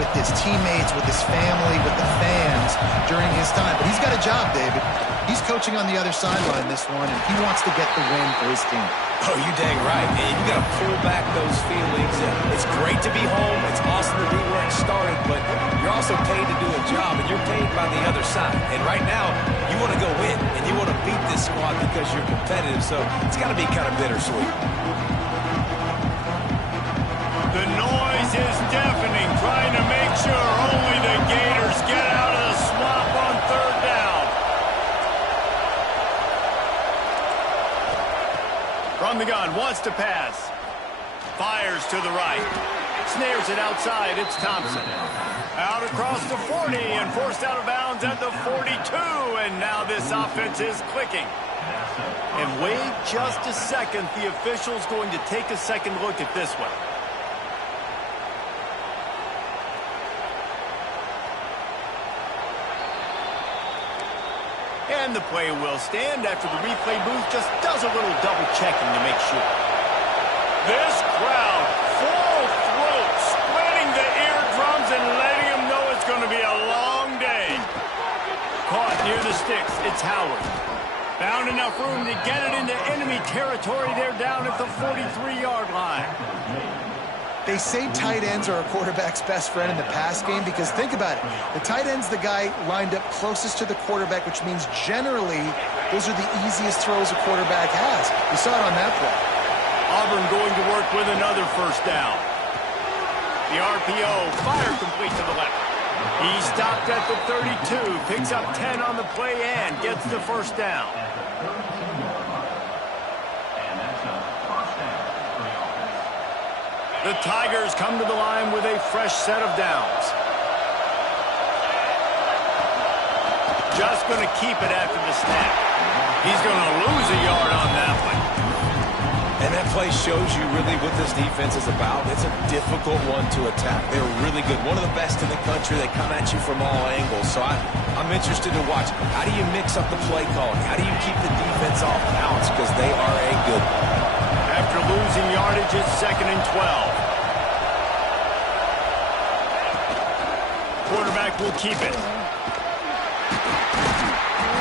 with his teammates, with his family, with the fans during his time. But he's got a job, David. He's coaching on the other sideline this one, and he wants to get the win for his team. Oh, you dang right, man. You got to pull back those feelings. It's great to be home. It's awesome to be where it started, but you're also paid to do a job, and you're paid by the other side. And right now, you want to go win, and you want to beat this squad because you're competitive, so it's got to be kind of bittersweet. The noise is deafening, trying to make sure only the Gators get out of the swamp on third down. From the gun, wants to pass. Fires to the right. Snares it outside, it's Thompson. Out across the 40 and forced out of bounds at the 42. And now this offense is clicking. And wait just a second, the official's going to take a second look at this one. And the play will stand after the replay booth just does a little double checking to make sure. This crowd, full throat, splitting the eardrums and letting them know it's going to be a long day. Caught near the sticks, it's Howard. Found enough room to get it into enemy territory. They're down at the 43-yard line. They say tight ends are a quarterback's best friend in the pass game because think about it. The tight end's the guy lined up closest to the quarterback, which means generally those are the easiest throws a quarterback has. We saw it on that play. Auburn going to work with another first down. The RPO, fire complete to the left. He stopped at the 32, picks up 10 on the play and gets the first down. The Tigers come to the line with a fresh set of downs. Just going to keep it after the snap. He's going to lose a yard on that one. And that play shows you really what this defense is about. It's a difficult one to attack. They're really good. One of the best in the country. They come at you from all angles. So I'm interested to watch. How do you mix up the play calling? How do you keep the defense off balance? Because they are a good one. After losing yardage, it's 2nd and 12. Quarterback will keep it.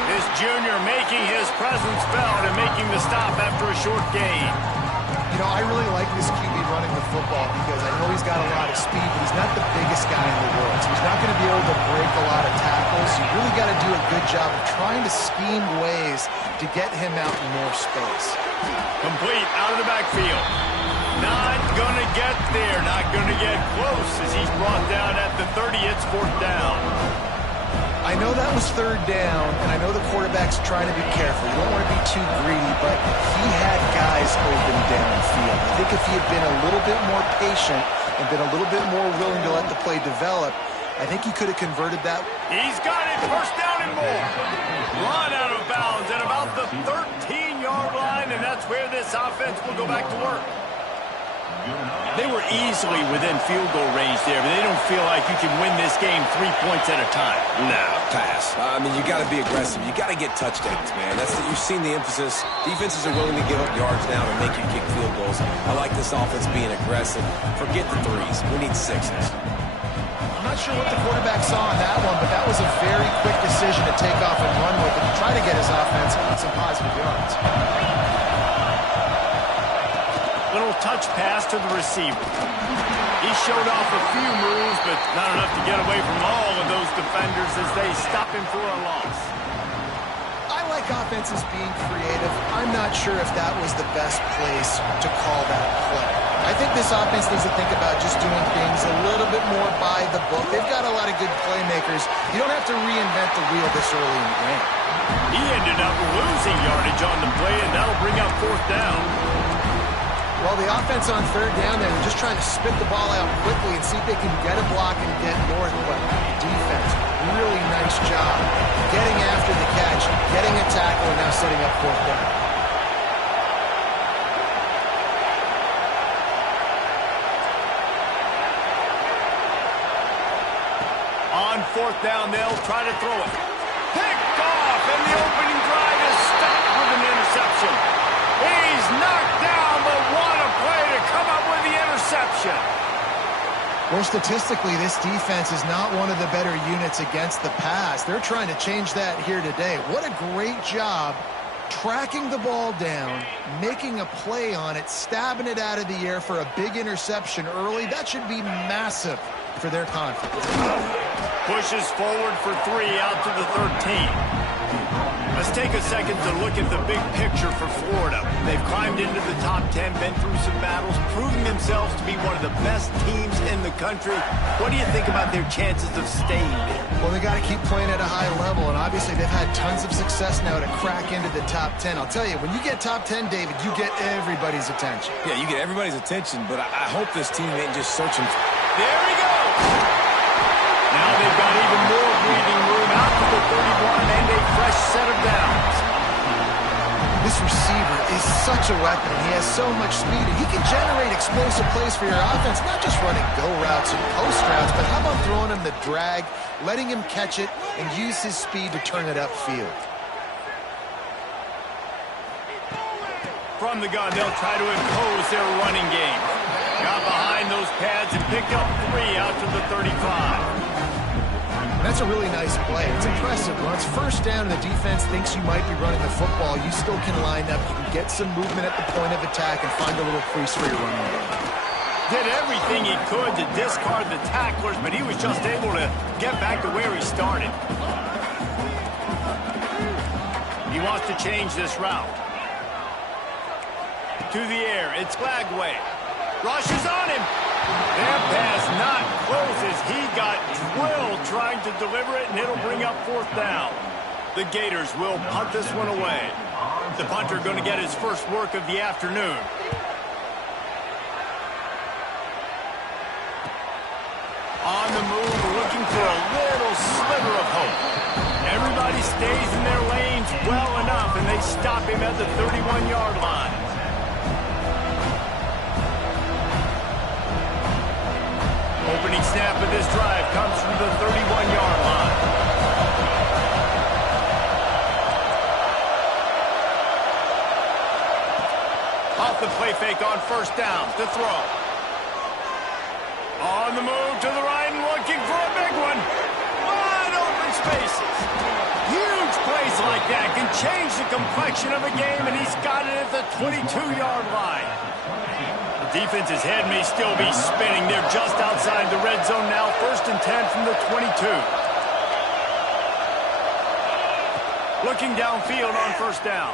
This junior making his presence felt and making the stop after a short gain. You know, I really like this QB running the football because I know he's got a lot of speed, but he's not the biggest guy in the world. So he's not going to be able to break a lot of tackles. You really got to do a good job of trying to scheme ways to get him out in more space. Complete out of the backfield. Not going to get there. Not going to get close as he's brought down at the 30. It's 4th down. I know that was 3rd down, and I know the quarterback's trying to be careful. You don't want to be too greedy, but he had guys open downfield. I think if he had been a little bit more patient and been a little bit more willing to let the play develop, I think he could have converted that. He's got it. First down and more. Run out of bounds at about the 13-yard line, and that's where this offense will go back to work. They were easily within field goal range there, but they don't feel like you can win this game 3 points at a time. No, pass. I mean, you got to be aggressive. You got to get touchdowns, man. You've seen the emphasis. Defenses are willing to give up yards now to make you kick field goals. I like this offense being aggressive. Forget the 3s. We need 6s. I'm not sure what the quarterback saw on that one, but that was a very quick decision to take off and run with it and try to get his offense some positive yards. Little touch pass to the receiver. He showed off a few moves, but not enough to get away from all of those defenders as they stop him for a loss. I like offenses being creative. I'm not sure if that was the best place to call that play. I think this offense needs to think about just doing things a little bit more by the book. They've got a lot of good playmakers. You don't have to reinvent the wheel this early in the game. He ended up losing yardage on the play, and that'll bring up 4th down. Well, the offense on 3rd down, they're just trying to spit the ball out quickly and see if they can get a block and get north. But defense, really nice job getting after the catch, getting a tackle, and now setting up 4th down. On 4th down, they'll try to throw it. Picked off, and the opening drive is stopped with an interception. He's knocked down, but what a play to come up with the interception. Well, statistically, this defense is not one of the better units against the pass. They're trying to change that here today. What a great job tracking the ball down, making a play on it, stabbing it out of the air for a big interception early. That should be massive for their confidence. Pushes forward for 3 out to the 13. Let's take a second to look at the big picture for Florida. They've climbed into the top 10, been through some battles, proving themselves to be one of the best teams in the country. What do you think about their chances of staying there? Well, they got to keep playing at a high level, and obviously they've had tons of success now to crack into the top 10. I'll tell you, when you get top 10, David, you get everybody's attention. Yeah, you get everybody's attention, but I hope this team ain't just searching. There he goes! Now they've got even more breathing room out to the 31 and a fresh set of downs. This receiver is such a weapon. He has so much speed, and he can generate explosive plays for your offense, not just running go routes and post routes, but how about throwing him the drag, letting him catch it, and use his speed to turn it upfield. From the gun, they'll try to impose their running game. Got behind those pads and picked up 3 out to the 35. That's a really nice play. It's impressive. When it's first down and the defense thinks you might be running the football, you still can line up. You can get some movement at the point of attack and find a little crease for your running game. Did everything he could to discard the tacklers, but he was just able to get back to where he started. He wants to change this route. To the air, it's Flagway. Rushes on him. That pass not close as he got drilled trying to deliver it, and it'll bring up 4th down. The Gators will punt this one away. The punter going to get his first work of the afternoon. On the move, looking for a little sliver of hope. Everybody stays in their lanes well enough, and they stop him at the 31-yard line. Opening snap of this drive comes from the 31-yard line. Off the play fake on 1st down to throw. On the move to the right and looking for a big one. Wide open spaces. Huge plays like that can change the complexion of a game, and he's got it at the 22-yard line. Defense's head may still be spinning. They're just outside the red zone now. 1st and 10 from the 22. Looking downfield on 1st down.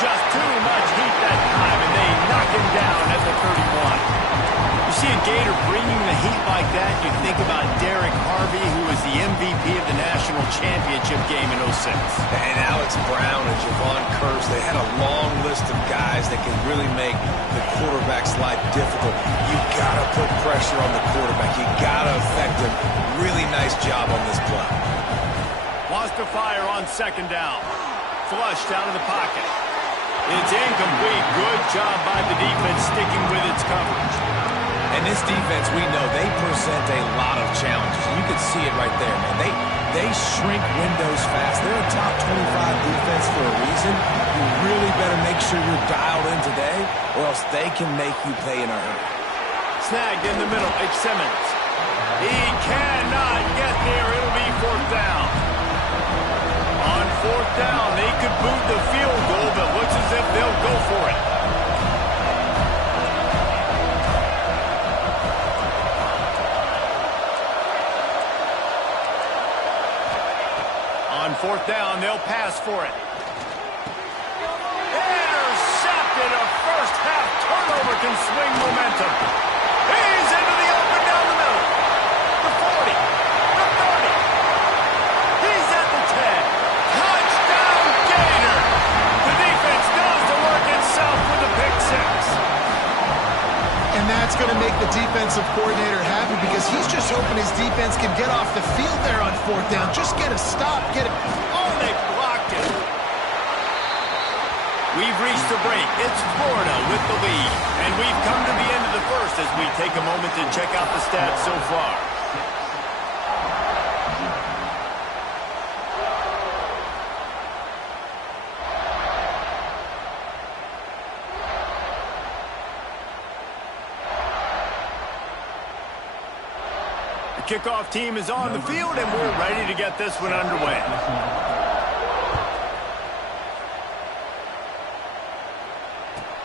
Just too much heat that time, and they knock him down at the 31. You see a Gator bringing the heat like that, you think about Derek Harvey, who was the MVP of the national championship game in 06. And Alex Brown and Javon Curse, they had a long list of guys that can really make the quarterback's life difficult. You gotta put pressure on the quarterback. You gotta affect him. Really nice job on this play. Wants to fire on 2nd down. Flushed out of the pocket. It's incomplete. Good job by the defense sticking with its coverage. And this defense, we know, they present a lot of challenges. You can see it right there, man. They shrink windows fast. They're a top 25 defense for a reason. You really better make sure you're dialed in today, or else they can make you pay in a hurry. Snagged in the middle, it's Simmons. He cannot get there. It'll be 4th down. On 4th down, they could boot the field goal, but looks as if they'll go for it. On 4th down, they'll pass for it. Intercepted. A first-half turnover can swing momentum. He's into the open down the middle. The 40. The 30. He's at the 10. Touchdown, Gator. The defense does the work itself with a pick 6. And that's going to make the defensive coordinator happy because he's just hoping his defense can get off the field there on 4th down. Just get a stop. Get it. Oh, they blocked it. We've reached the break. It's Florida with the lead. And we've come to the end of the first as we take a moment to check out the stats so far. The kickoff team is on the field, and we're ready to get this one underway.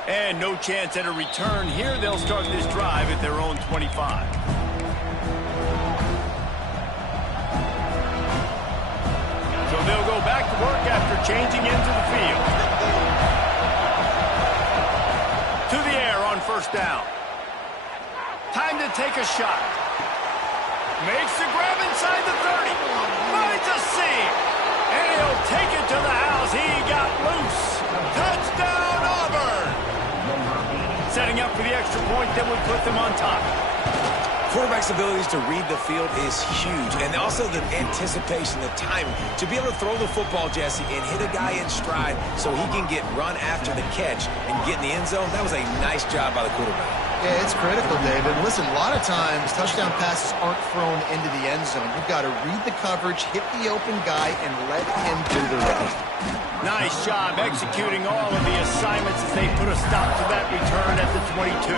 And no chance at a return here. They'll start this drive at their own 25. So they'll go back to work after changing into the field. To the air on first down. Time to take a shot. Makes the grab inside the 30. Finds a seam. And he'll take it to the house. He got loose. Touchdown, Auburn. Setting up for the extra point that would put them on top. Quarterback's abilities to read the field is huge, and also the anticipation, the timing. To be able to throw the football, Jesse, and hit a guy in stride so he can get run after the catch and get in the end zone, that was a nice job by the quarterback. Yeah, it's critical, David. Listen, a lot of times touchdown passes aren't thrown into the end zone. You've got to read the coverage, hit the open guy, and let him do the rest. Nice job executing all of the assignments as they put a stop to that return at the 22.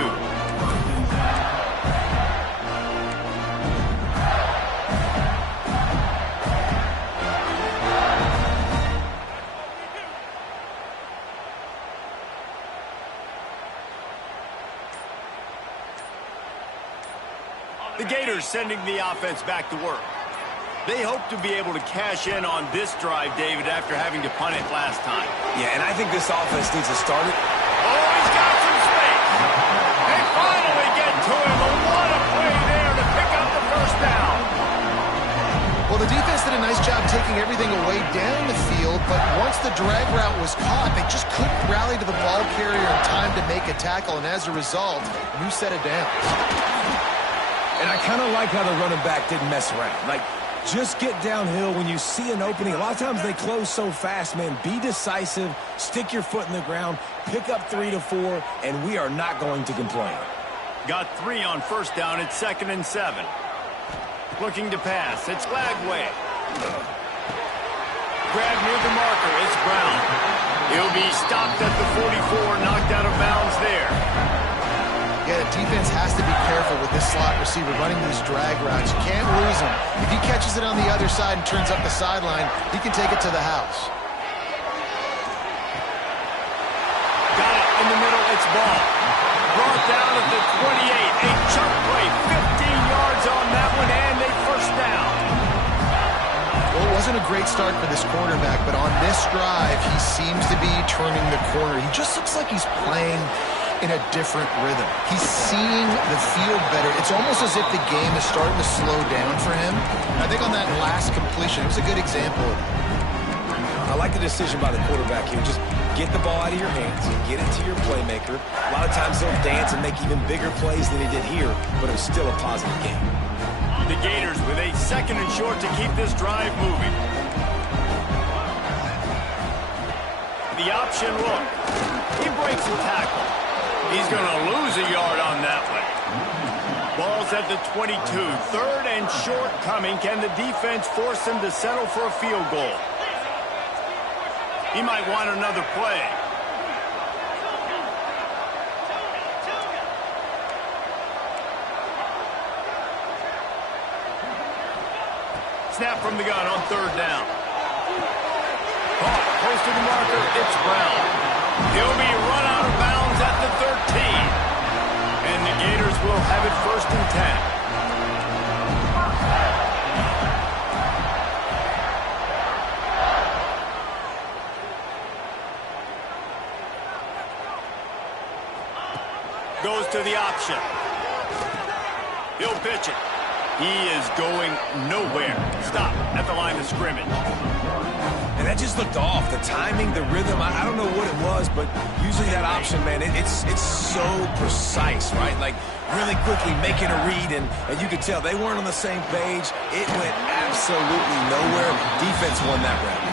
The Gators sending the offense back to work. They hope to be able to cash in on this drive, David, after having to punt it last time. Yeah, and I think this offense needs to start it. Oh, he's got some space. They finally get to him. What a play there to pick up the first down. Well, the defense did a nice job taking everything away down the field, but once the drag route was caught, they just couldn't rally to the ball carrier in time to make a tackle, and as a result, new set of downs. And I kind of like how the running back didn't mess around. Like, just get downhill when you see an opening. A lot of times they close so fast, man. Be decisive, stick your foot in the ground, pick up 3 to 4, and we are not going to complain. Got 3 on first down. It's 2nd and 7. Looking to pass. It's Lagway. Grab near the marker. It's Brown. He'll be stopped at the 44, knocked out of bounds there. Yeah, the defense has to be careful with this slot receiver running these drag routes. You can't lose him. If he catches it on the other side and turns up the sideline, he can take it to the house. Got it in the middle. It's Ball. Brought down at the 28. A chunk play. 15 yards on that one, and a first down. Well, it wasn't a great start for this quarterback, but on this drive, he seems to be turning the corner. He just looks like he's playing in a different rhythm. He's seeing the field better. It's almost as if the game is starting to slow down for him. And I think on that last completion, it was a good example. I like the decision by the quarterback here. Just get the ball out of your hands and get it to your playmaker. A lot of times they'll dance and make even bigger plays than he did here, but it was still a positive game. The Gators with a 2nd and short to keep this drive moving. The option look. He breaks the tackle. He's going to lose a yard on that one. Ball's at the 22. 3rd and short coming. Can the defense force him to settle for a field goal? He might want another play. Snap from the gun on 3rd down. Caught close to the marker. It's Brown. He'll be run out of bounds at the 13. And the Gators will have it 1st and 10. Goes to the option. He'll pitch it. He is going nowhere. Stop at the line of scrimmage. And that just looked off. The timing, the rhythm, I don't know what it was, but usually that option, man, it's so precise, right? Like, really quickly making a read, and you could tell they weren't on the same page. It went absolutely nowhere. Defense won that round.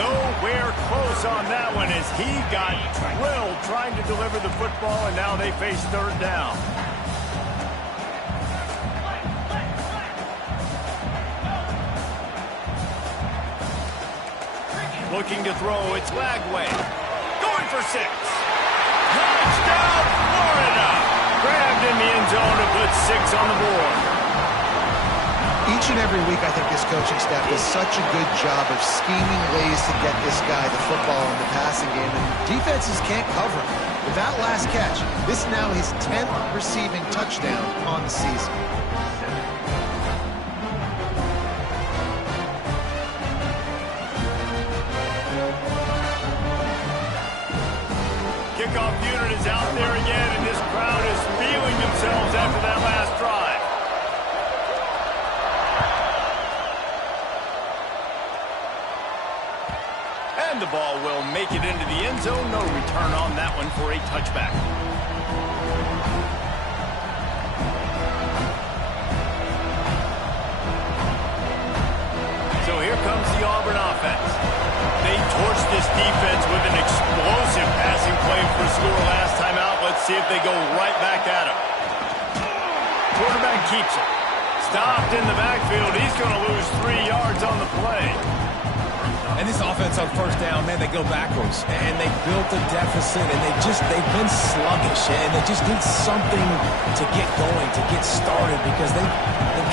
Nowhere close on that one as he got drilled trying to deliver the football, and now they face 3rd down. Looking to throw, it's Lagway. Going for 6. Touchdown, Florida! Grabbed in the end zone to put 6 on the board. Each and every week, I think this coaching staff does such a good job of scheming ways to get this guy the football in the passing game, and defenses can't cover him. With that last catch, this is now his 10th receiving touchdown on the season. Kickoff unit is out there again, and this crowd is feeling themselves after that last drive. And the ball will make it into the end zone. No return on that one for a touchback. So here comes the Auburn offense. They torched this defense with an explosive passing play for a score last time out. Let's see if they go right back at him. Quarterback keeps it. Stopped in the backfield. He's going to lose 3 yards on the play. And this offense on first down, man, they go backwards. And they built a deficit, and they've been sluggish. And they just need something to get going, to get started, because they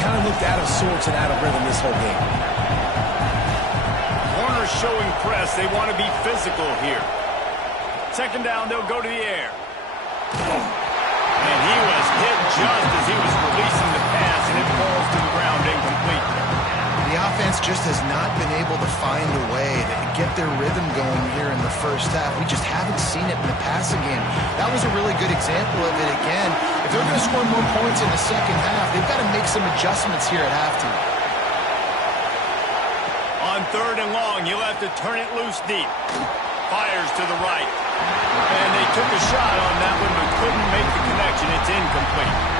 kind of looked out of sorts and out of rhythm this whole game. Corners showing press. They want to be physical here. Second down, they'll go to the air. And he was hit just as he was releasing the pass, and it falls to the ground incomplete. The offense just has not been able to find a way to get their rhythm going here in the first half. We just haven't seen it in the passing game. That was a really good example of it again. If they're going to score more points in the second half, they've got to make some adjustments here at halftime. On third and long, you'll have to turn it loose deep. Fires to the right. And they took a shot on that one, but couldn't make the connection. It's incomplete.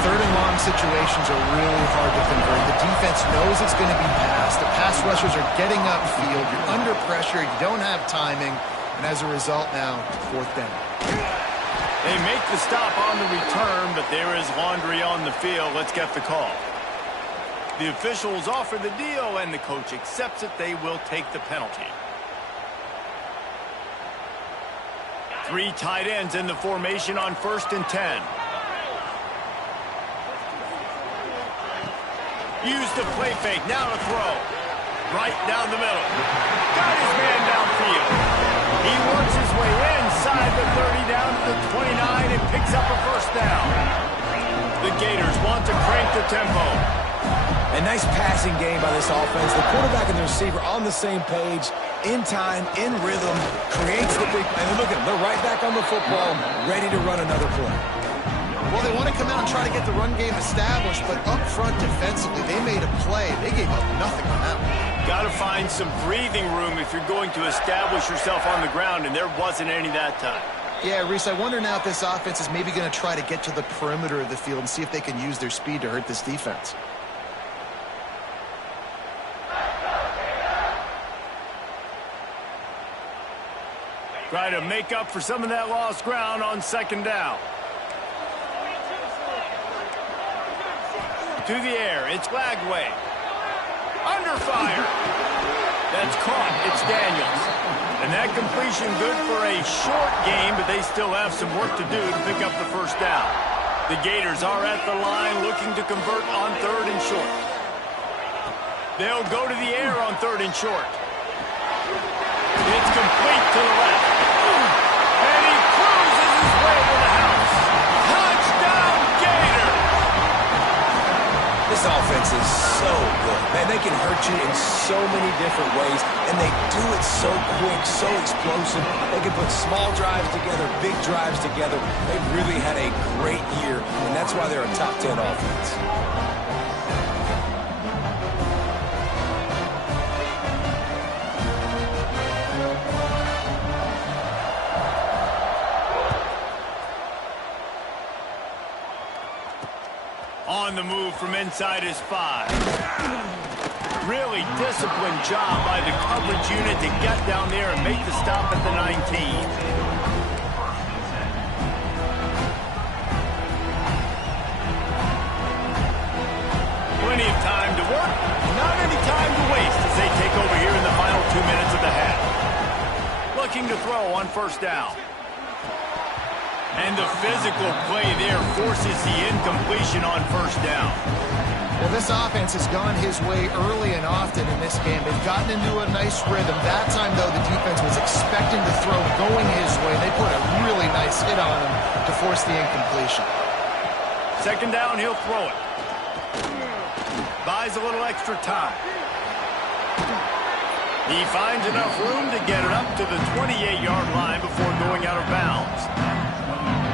Third and long situations are really hard to convert. The defense knows it's going to be passed. The pass rushers are getting upfield. You're under pressure. You don't have timing. And as a result now, fourth down. They make the stop on the return, but there is laundry on the field. Let's get the call. The officials offer the deal, and the coach accepts it. They will take the penalty. 3 tight ends in the formation on 1st and 10. Use the play fake. Now to throw. Right down the middle. Got his man downfield. He works his way inside the 30 down to the 29 and picks up a first down. The Gators want to crank the tempo. A nice passing game by this offense. The quarterback and the receiver on the same page, in time, in rhythm, creates the big play. And look at them. They're right back on the football, ready to run another play. Well, they want to come out and try to get the run game established, but up front defensively, they made a play. They gave up nothing on that one. Got to find some breathing room if you're going to establish yourself on the ground, and there wasn't any that time. Yeah, Reese, I wonder now if this offense is maybe going to try to get to the perimeter of the field and see if they can use their speed to hurt this defense. Try to make up for some of that lost ground on second down. To the air, it's Lagway. Under fire. That's caught. It's Daniels. And that completion good for a short game, but they still have some work to do to pick up the first down. The Gators are at the line looking to convert on 3rd and short. They'll go to the air on 3rd and short. It's complete to the left. And he cruises his way to the house. Touchdown, Gators! This offense is so good. Man, they can hurt you in so many different ways, and they do it so quick, so explosive. They can put small drives together, big drives together. They've really had a great year, and that's why they're a top 10 offense. On the move from inside his 5. Really disciplined job by the coverage unit to get down there and make the stop at the 19. Plenty of time to work, not any time to waste as they take over here in the final 2 minutes of the half. Looking to throw on first down. And the physical play there forces the incompletion on first down. Well, Well, this offense has gone his way early and often in this game. They've gotten into a nice rhythm. That time, though, the defense was expecting to throw going his way. They put a really nice hit on him to force the incompletion. Second down, he'll throw it. Buys a little extra time. He finds enough room to get it up to the 28-yard line before going out of bounds.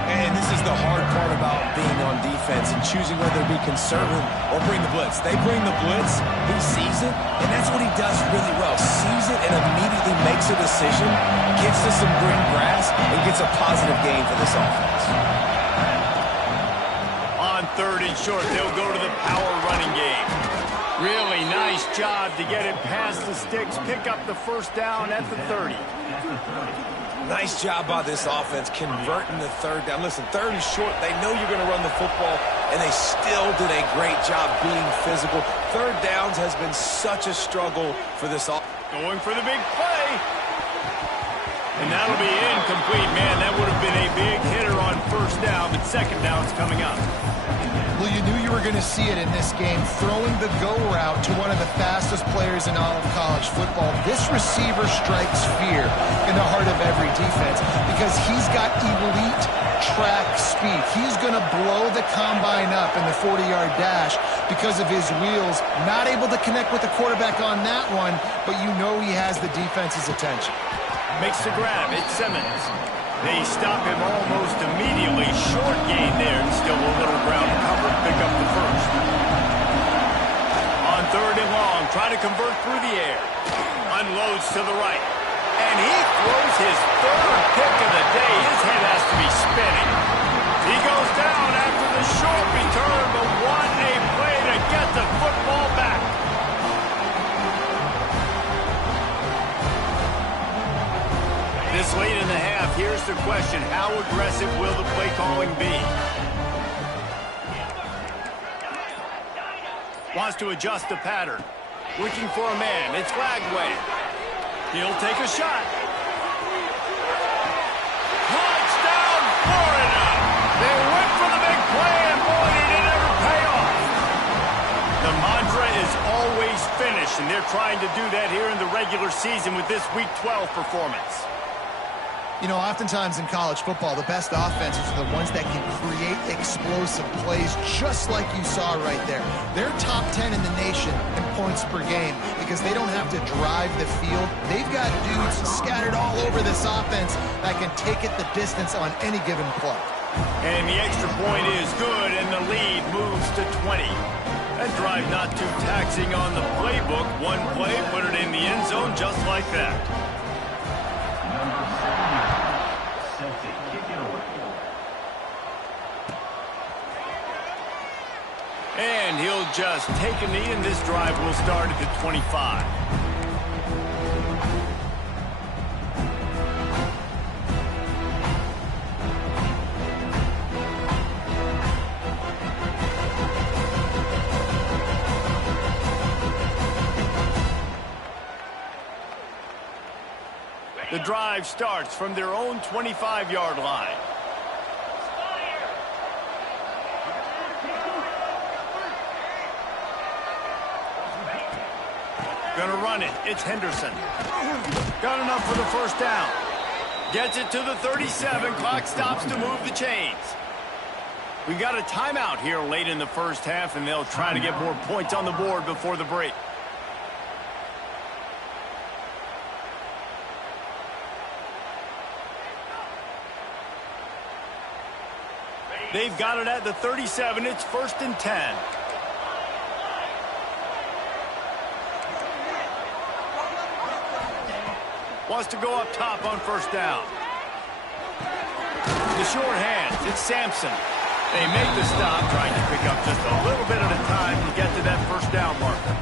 And this is the hard part about being on defense and choosing whether to be conservative or bring the blitz. They bring the blitz, he sees it, and that's what he does really well. Sees it and immediately makes a decision, gets to some green grass, and gets a positive gain for this offense. On third and short, they'll go to the power running game. Really nice job to get it past the sticks, pick up the first down at the 30. Nice job by this offense converting the third down. Listen, third and short, they know you're going to run the football, and they still did a great job being physical. Third downs has been such a struggle for this offense. Going for the big play. And that'll be incomplete. Man, that would have been a big hitter on first down, but second down's coming up. Well, you knew you were going to see it in this game, throwing the go route to one of the fastest players in all of college football. This receiver strikes fear in the heart of every defense because he's got elite track speed. He's going to blow the combine up in the 40-yard dash because of his wheels. Not able to connect with the quarterback on that one, but you know he has the defense's attention. Makes the grab. It's Simmons. They stop him almost immediately. Short gain there, and still a little ground cover to pick up the first. On third and long, try to convert through the air. Unloads to the right. And he throws his third pick of the day. His head has to be spinning. He goes down after the short return, but what a play to get the football back. This late in the half, here's the question. How aggressive will the play calling be? Wants to adjust the pattern. Looking for a man. It's Flagway. He'll take a shot. Touchdown, Florida! They went for the big play, and boy, did it ever pay off. The mantra is always finish, and they're trying to do that here in the regular season with this Week 12 performance. You know, oftentimes in college football, the best offenses are the ones that can create explosive plays, just like you saw right there. They're top 10 in the nation in points per game because they don't have to drive the field. They've got dudes scattered all over this offense that can take it the distance on any given play. And the extra point is good, and the lead moves to 20. That drive not too taxing on the playbook. One play, put it in the end zone just like that. And he'll just take a knee, and this drive will start at the 25. The drive starts from their own 25-yard line. Gonna run it. It's Henderson. Got enough for the first down. Gets it to the 37. Clock stops to move the chains. We got a timeout here late in the first half, and they'll try to get more points on the board before the break. They've got it at the 37. It's 1st and 10. Wants to go up top on first down. The short hands. It's Sampson. They make the stop, trying to pick up just a little bit at a time to get to that first down marker.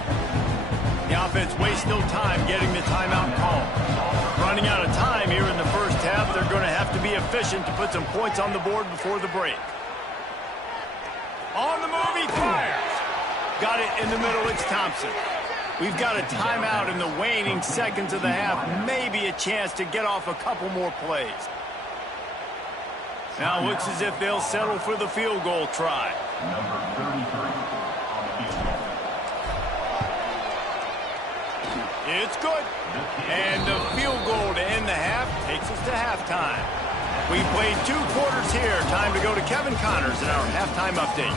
The offense wastes no time getting the timeout call. Running out of time here in the first half, they're going to have to be efficient to put some points on the board before the break. On the move, he fires. Got it in the middle, it's Thompson. We've got a timeout in the waning seconds of the half. Maybe a chance to get off a couple more plays. Now looks as if they'll settle for the field goal try. Number 33 on the field. It's good. And the field goal to end the half takes us to halftime. We played 2 quarters here. Time to go to Kevin Connors in our halftime update.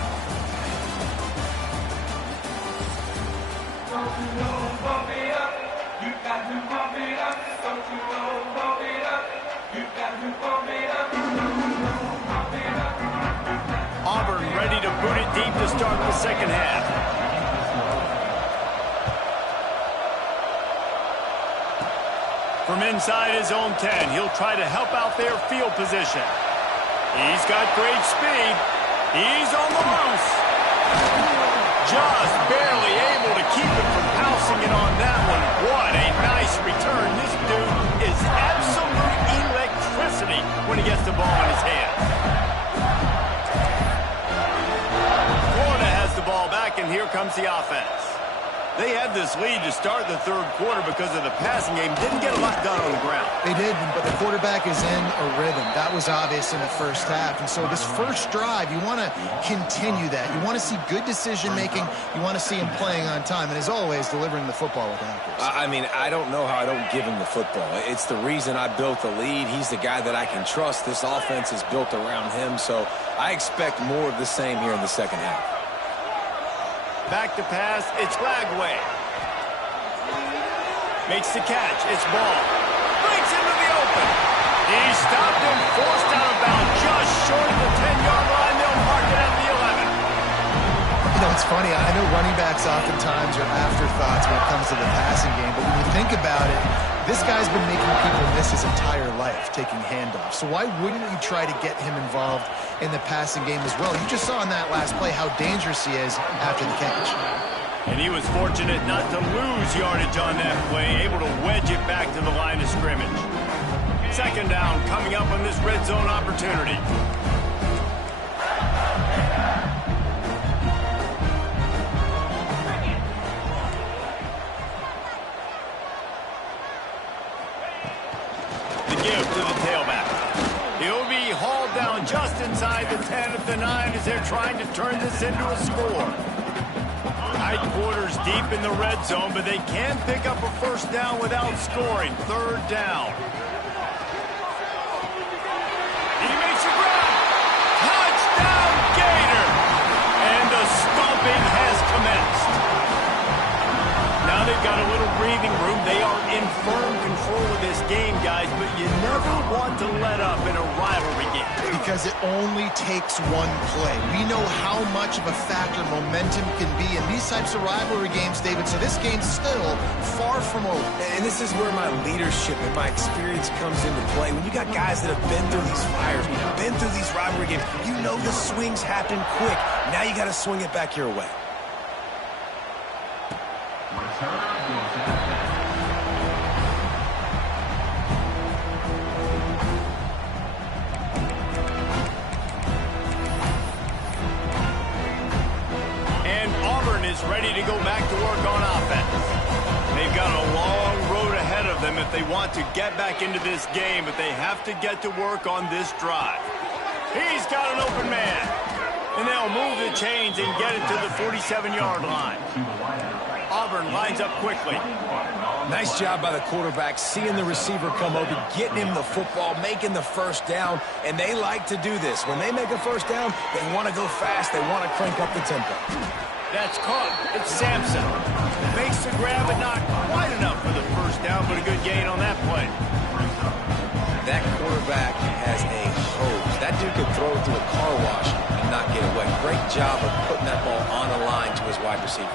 Don't you know, bump it up. You got to bump it up. Don't you know, bump it up. You got to bump it up. Bump it up. Auburn ready to boot it deep to start the second half. From inside his own 10, he'll try to help out their field position. He's got great speed. He's on the loose. Just barely able to keep it from pouncing it on that one. What a nice return. This dude is absolute electricity when he gets the ball in his hands. Florida has the ball back, and here comes the offense. They had this lead to start the third quarter because of the passing game. Didn't get a lot done on the ground. They did, but the quarterback is in a rhythm. That was obvious in the first half. And so this first drive, you want to continue that. You want to see good decision-making. You want to see him playing on time. And as always, delivering the football with accuracy. I mean, I don't know how I don't give him the football. It's the reason I built the lead. He's the guy that I can trust. This offense is built around him. So I expect more of the same here in the second half. Back to pass, it's Lagway. Makes the catch, it's ball. Breaks into the open. He stopped and forced out of bounds just short of the 10-yard line. They'll mark it at the 11. You know, it's funny. I know running backs oftentimes are afterthoughts when it comes to the passing game. But when you think about it, this guy's been making people miss his entire life taking handoffs. So why wouldn't you try to get him involved in the passing game as well? You just saw in that last play how dangerous he is after the catch. And he was fortunate not to lose yardage on that play, able to wedge it back to the line of scrimmage. Second down coming up on this red zone opportunity. To the tailback. He'll be hauled down just inside the 10 at the 9 as they're trying to turn this into a score. Tight quarters deep in the red zone, but they can pick up a first down without scoring. Third down. He makes a grab. Touchdown, Gator! And the stomping has commenced. Now they've got a little breathing room. They are in firm control of this game, guys, but you never want to let up in a rivalry game. Because it only takes one play. We know how much of a factor momentum can be in these types of rivalry games, David, so this game's still far from over. And this is where my leadership and my experience comes into play. When you got guys that have been through these fires, been through these rivalry games, you know the swings happen quick. Now you got to swing it back your way. And Auburn is ready to go back to work on offense. They've got a long road ahead of them if they want to get back into this game, but they have to get to work on this drive. He's got an open man. And they'll move the chains and get it to the 47-yard line. Auburn lines up quickly. Nice job by the quarterback, seeing the receiver come open, getting him the football, making the first down, and they like to do this. When they make a first down, they want to go fast. They want to crank up the tempo. That's caught. It's Sampson. Makes the grab, but not quite enough for the first down, but a good gain on that play. That quarterback has a hose. That dude could throw it through a car wash and not get away. Great job of putting that ball on the line to his wide receiver.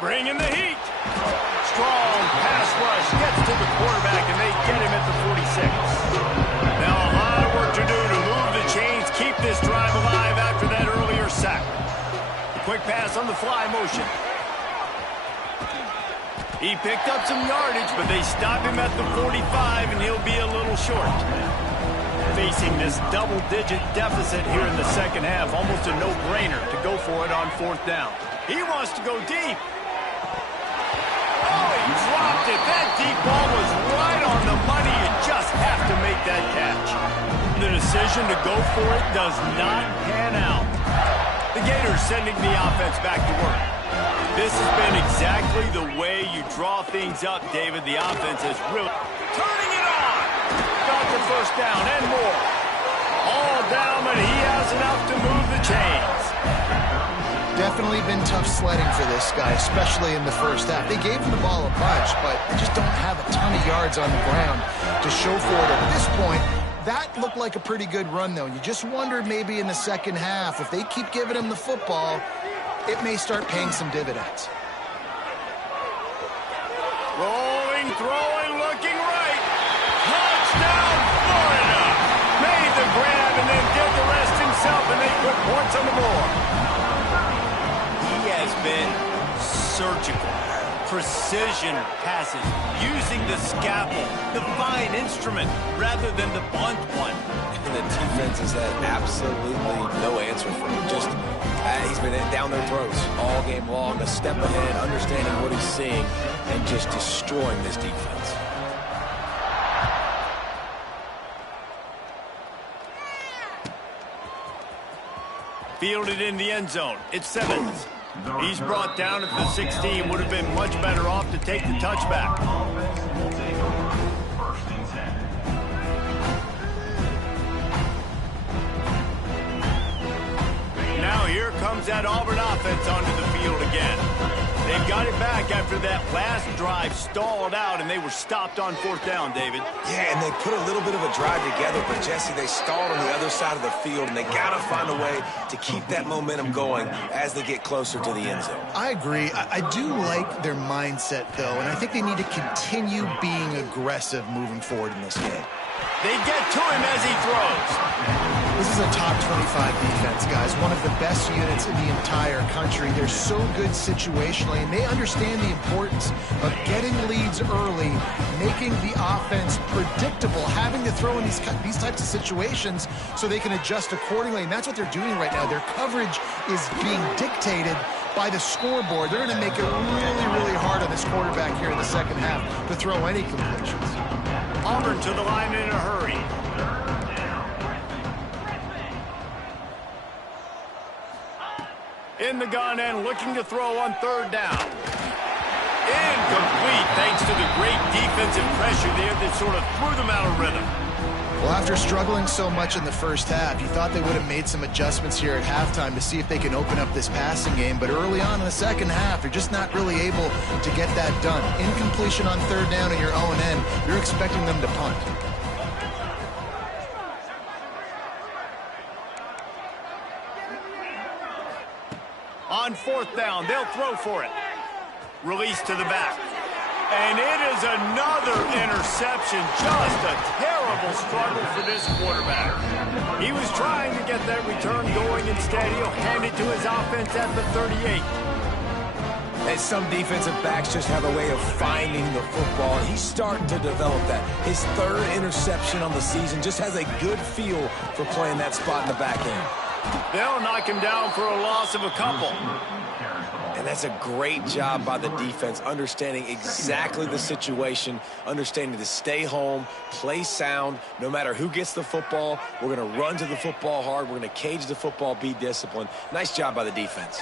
Bringing the heat. Strong pass rush gets to the quarterback, and they get him at the 46. Now a lot of work to do to move the chains, keep this drive alive after that earlier sack. A quick pass on the fly motion. He picked up some yardage, but they stop him at the 45, and he'll be a little short. Facing this double-digit deficit here in the second half, almost a no-brainer to go for it on fourth down. He wants to go deep. Oh, he dropped it. That deep ball was right on the money. You just have to make that catch. The decision to go for it does not pan out. The Gators sending the offense back to work. This has been exactly the way you draw things up, David. The offense has really turning it on. Got the first down and more. All down, but he has enough to move the chains. Definitely been tough sledding for this guy, especially in the first half. They gave him the ball a bunch, but they just don't have a ton of yards on the ground to show for it at this point. That looked like a pretty good run, though. You just wondered maybe in the second half, if they keep giving him the football, it may start paying some dividends. Rolling, throwing, looking right. Touchdown, Florida. Made the grab and then did the rest himself, and they put points on the board. He has been surgical. Precision passes, using the scalpel, the fine instrument, rather than the blunt one. And the defense has had absolutely no answer for him. Just, he's been down their throats all game long, a step ahead, understanding what he's seeing, and just destroying this defense. Fielded in the end zone. It's Simmons. He's brought down at the 16. Would have been much better off to take the touchback. Now here comes that Auburn offense onto the field again. They've got it back after that last drive stalled out, and they were stopped on fourth down, David. Yeah, and they put a little bit of a drive together, but, Jesse, they stalled on the other side of the field, and they got to find a way to keep that momentum going as they get closer to the end zone. I agree. I do like their mindset, though, and I think they need to continue being aggressive moving forward in this game. They get to him as he throws. This is a top 25 defense, guys. One of the best units in the entire country. They're so good situationally, and they understand the importance of getting leads early, making the offense predictable, having to throw in these types of situations so they can adjust accordingly. And that's what they're doing right now. Their coverage is being dictated by the scoreboard. They're going to make it really, really hard on this quarterback here in the second half to throw any completions. Auburn to the line in a hurry. In the gun and looking to throw on third down. Incomplete thanks to the great defensive pressure there that sort of threw them out of rhythm. Well, after struggling so much in the first half, you thought they would have made some adjustments here at halftime to see if they can open up this passing game. But early on in the second half, they're just not really able to get that done. Incompletion on third down in your own end, you're expecting them to punt. On fourth down, they'll throw for it. Release to the back. And it is another interception. Just a terrible struggle for this quarterback. He was trying to get that return going. Instead, he'll hand it to his offense at the 38. And some defensive backs just have a way of finding the football, and he's starting to develop that. His third interception on the season, just has a good feel for playing that spot in the back end. They'll knock him down for a loss of a couple. And that's a great job by the defense, understanding exactly the situation, understanding to stay home, play sound, no matter who gets the football. We're going to run to the football hard. We're going to cage the football, be disciplined. Nice job by the defense.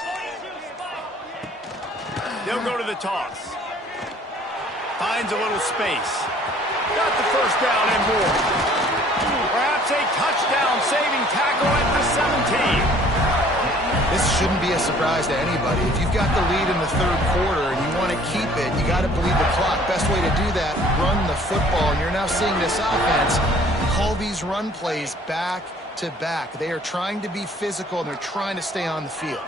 They'll go to the toss. Finds a little space. Got the first down and more. Perhaps a touchdown-saving tackle at the 17. This shouldn't be a surprise to anybody. If you've got the lead in the third quarter and you want to keep it, you got to bleed the clock. Best way to do that, run the football. And you're now seeing this offense call these run plays back to back. They are trying to be physical, and they're trying to stay on the field.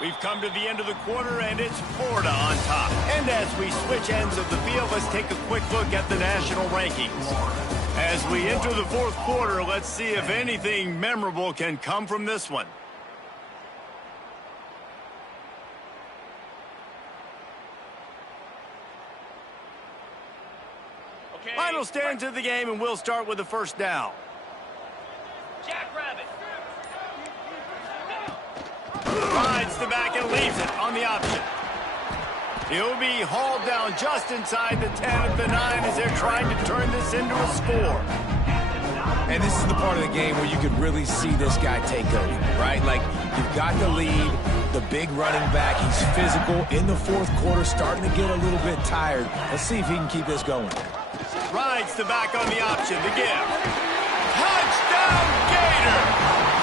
We've come to the end of the quarter, and it's Florida on top. And as we switch ends of the field, let's take a quick look at the national rankings. As we enter the fourth quarter, let's see if anything memorable can come from this one. Okay. Final stands of the game, and we'll start with the first down. Jackrabbit. Rides the back and leaves it on the option. He'll be hauled down just inside the 10 at the 9 as they're trying to turn this into a score. And this is the part of the game where you could really see this guy take over, right? Like, you've got the lead, the big running back. He's physical in the fourth quarter, starting to get a little bit tired. Let's see if he can keep this going. Rides the back on the option. The give. Touchdown, Gator!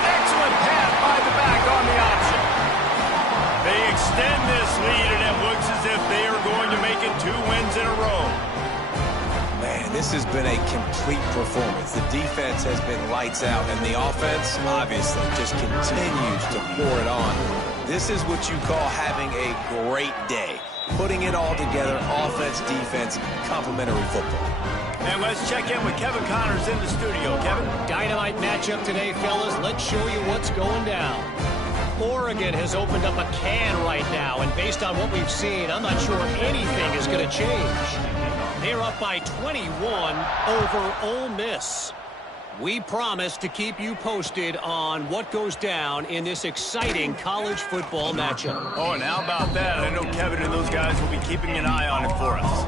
Excellent pass by the back on the option. They extend this lead, and it looks as if they are going to make it 2 wins in a row. Man, this has been a complete performance. The defense has been lights out, and the offense, obviously, just continues to pour it on. This is what you call having a great day. Putting it all together, offense, defense, complementary football. And let's check in with Kevin Connors in the studio. Kevin? Dynamite matchup today, fellas. Let's show you what's going down. Oregon has opened up a can right now, and based on what we've seen, I'm not sure anything is going to change. They're up by 21 over Ole Miss. We promise to keep you posted on what goes down in this exciting college football matchup. Oh, and how about that? I know Kevin and those guys will be keeping an eye on it for us.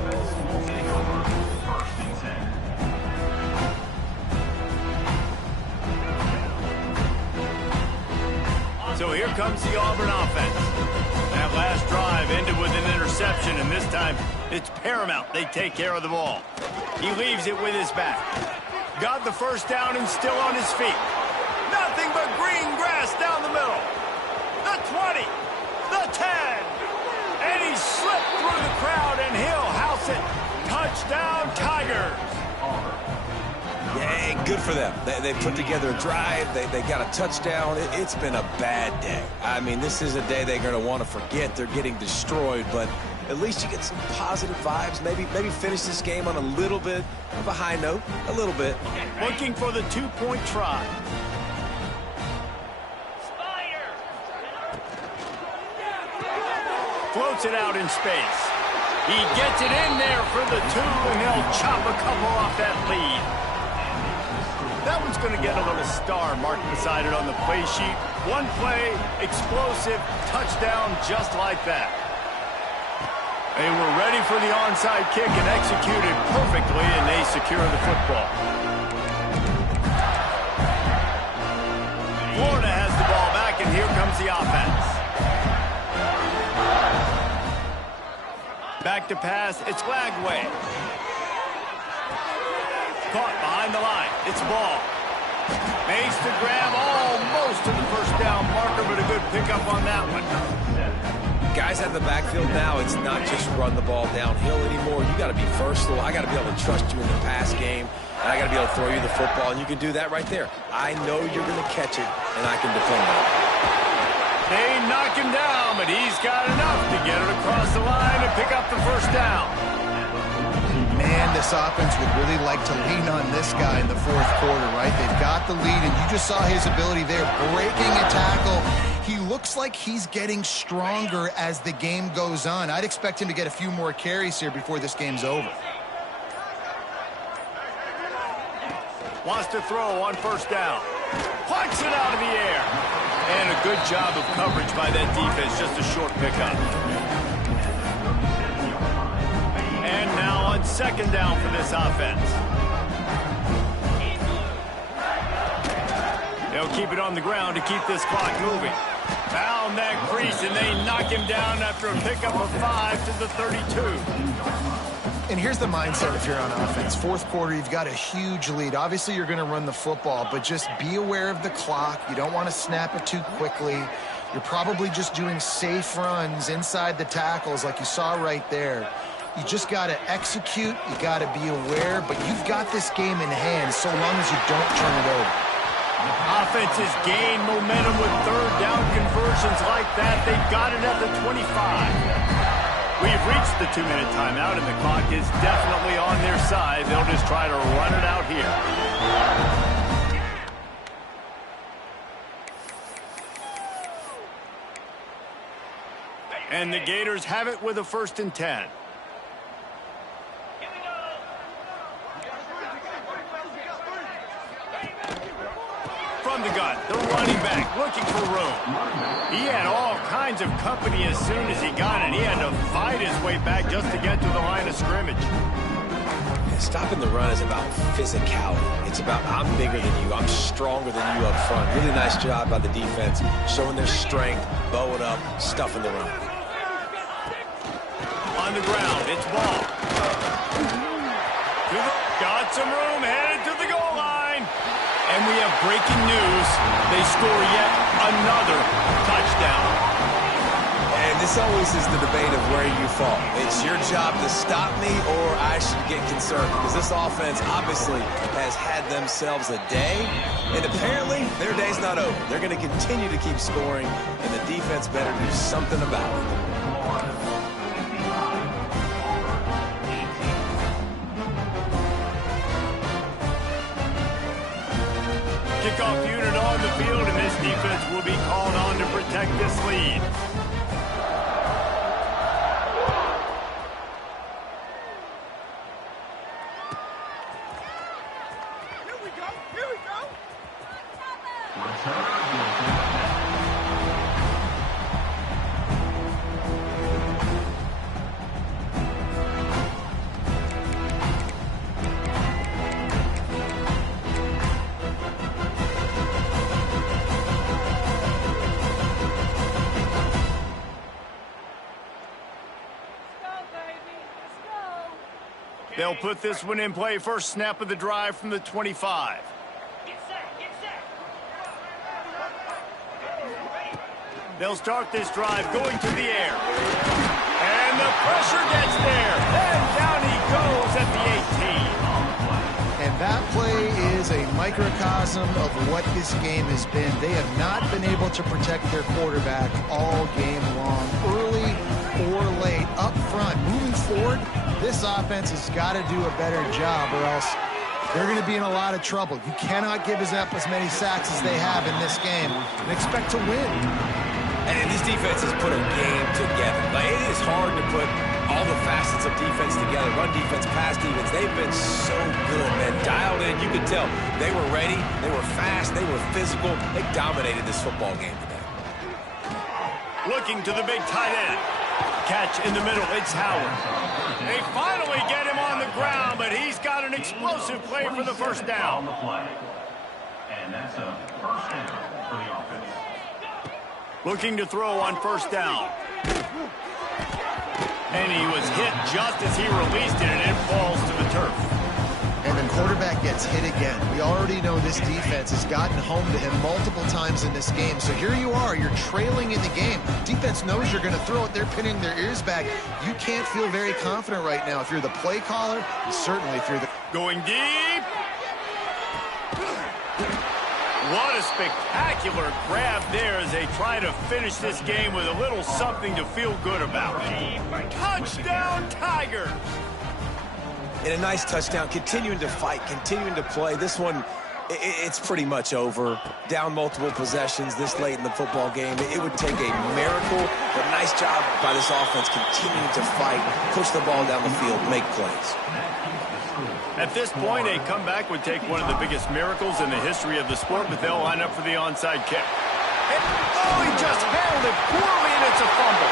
So here comes the Auburn offense. That last drive ended with an interception, and this time it's paramount they take care of the ball. He leaves it with his back. Got the first down and still on his feet. Nothing but green grass down the middle. The 20, the 10, and he slipped through the crowd, and he'll house it. Touchdown, Tigers. Yeah, good for them. They put together a drive. They got a touchdown. It's been a bad day. I mean, this is a day they're going to want to forget. They're getting destroyed, but at least you get some positive vibes. Maybe finish this game on a little bit of a high note. A little bit. Looking for the 2-point try. Floats it out in space. He gets it in there for the 2, and he'll chop a couple off that lead. That one's going to get a little star marked beside it on the play sheet. One play, explosive, touchdown just like that. They were ready for the onside kick and executed perfectly, and they secure the football. Florida has the ball back, and here comes the offense. Back to pass, it's Lagway. Caught behind the line. It's ball. Makes the grab almost to the first down marker, but a good pickup on that one. Guys have the backfield now. It's not just run the ball downhill anymore. You got to be versatile. I got to be able to trust you in the pass game, and I got to be able to throw you the football, and you can do that right there. I know you're going to catch it, and I can depend on it. They knock him down, but he's got enough to get it across the line and pick up the first down. Man, this offense would really like to lean on this guy in the fourth quarter, right? They've got the lead, and you just saw his ability there, breaking a tackle. He looks like he's getting stronger as the game goes on. I'd expect him to get a few more carries here before this game's over. Wants to throw on first down. Punts it out of the air. And a good job of coverage by that defense, just a short pickup. And now on second down for this offense. They'll keep it on the ground to keep this clock moving. Found that crease, and they knock him down after a pickup of 5 to the 32. And here's the mindset if you're on offense. Fourth quarter, you've got a huge lead. Obviously, you're going to run the football, but just be aware of the clock. You don't want to snap it too quickly. You're probably just doing safe runs inside the tackles like you saw right there. You just got to execute. You got to be aware, but you've got this game in hand so long as you don't turn it over. Offenses gain momentum with third down conversions like that. They got it at the 25. We've reached the 2-minute timeout, and the clock is definitely on their side. They'll just try to run it out here. And the Gators have it with a 1st and 10. From from the gun. The running back looking for room. He had all kinds of company as soon as he got it. He had to fight his way back just to get to the line of scrimmage. Stopping the run is about physicality. It's about I'm bigger than you. I'm stronger than you up front. Really nice job by the defense, showing their strength, bowing up, stuffing the run. On the ground, it's ball. Got some room, headed to the goal line. And we have breaking news. They score yet another touchdown. And this always is the debate of where you fall. It's your job to stop me or I should get concerned, because this offense obviously has had themselves a day, and apparently their day's not over. They're going to continue to keep scoring, and the defense better do something about it. Kickoff unit on the field, and this defense will be called on to protect this lead. They'll put this one in play. First snap of the drive from the 25. They'll start this drive going to the air. And the pressure gets there. And down he goes at the 18. And that play is a microcosm of what this game has been. They have not been able to protect their quarterback all game long, early or late, up front. Moving forward, this offense has got to do a better job, or else they're going to be in a lot of trouble. You cannot give up as many sacks as they have in this game and expect to win. And this defense has put a game together. Like, it is hard to put all the facets of defense together. Run defense, pass defense. They've been so good, man. Dialed in. You could tell they were ready. They were fast. They were physical. They dominated this football game today. Looking to the big tight end. Catch in the middle. It's Howard. They finally get him on the ground, but he's got an explosive play for the first down. And that's a first down for the offense. Looking to throw on first down. And he was hit just as he released it, and it falls to the turf. And the quarterback gets hit again. We already know this defense has gotten home to him multiple times in this game. So here you are, you're trailing in the game. Defense knows you're going to throw it. They're pinning their ears back. You can't feel very confident right now if you're the play caller, and certainly if you're the... Going deep. What a spectacular grab there as they try to finish this game with a little something to feel good about. Touchdown, Tigers! And a nice touchdown, continuing to fight, continuing to play. This one, it's pretty much over. Down multiple possessions this late in the football game. It would take a miracle, but nice job by this offense continuing to fight, push the ball down the field, make plays. At this point, a comeback would take one of the biggest miracles in the history of the sport, but they'll line up for the onside kick. And, oh, he just handled it poorly, and it's a fumble.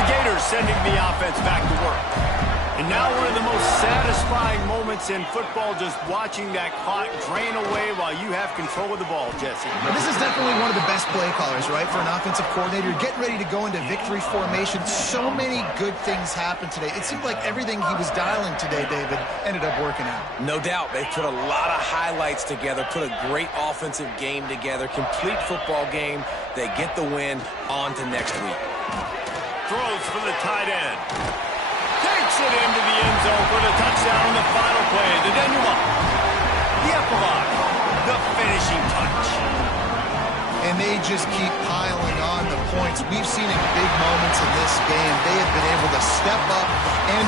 The Gators sending the offense back to work. And now one of the most satisfying moments in football, just watching that clock drain away while you have control of the ball, Jesse. Well, this is definitely one of the best play callers, right, for an offensive coordinator. Getting ready to go into victory formation. So many good things happened today. It seemed like everything he was dialing today, David, ended up working out. No doubt. They put a lot of highlights together, put a great offensive game together, complete football game. They get the win. On to next week. Throws for the tight end. Takes it into the end zone for the touchdown on the final play. The denouement. The epilogue. The finishing touch. And they just keep piling on the points. We've seen in big moments in this game, they have been able to step up and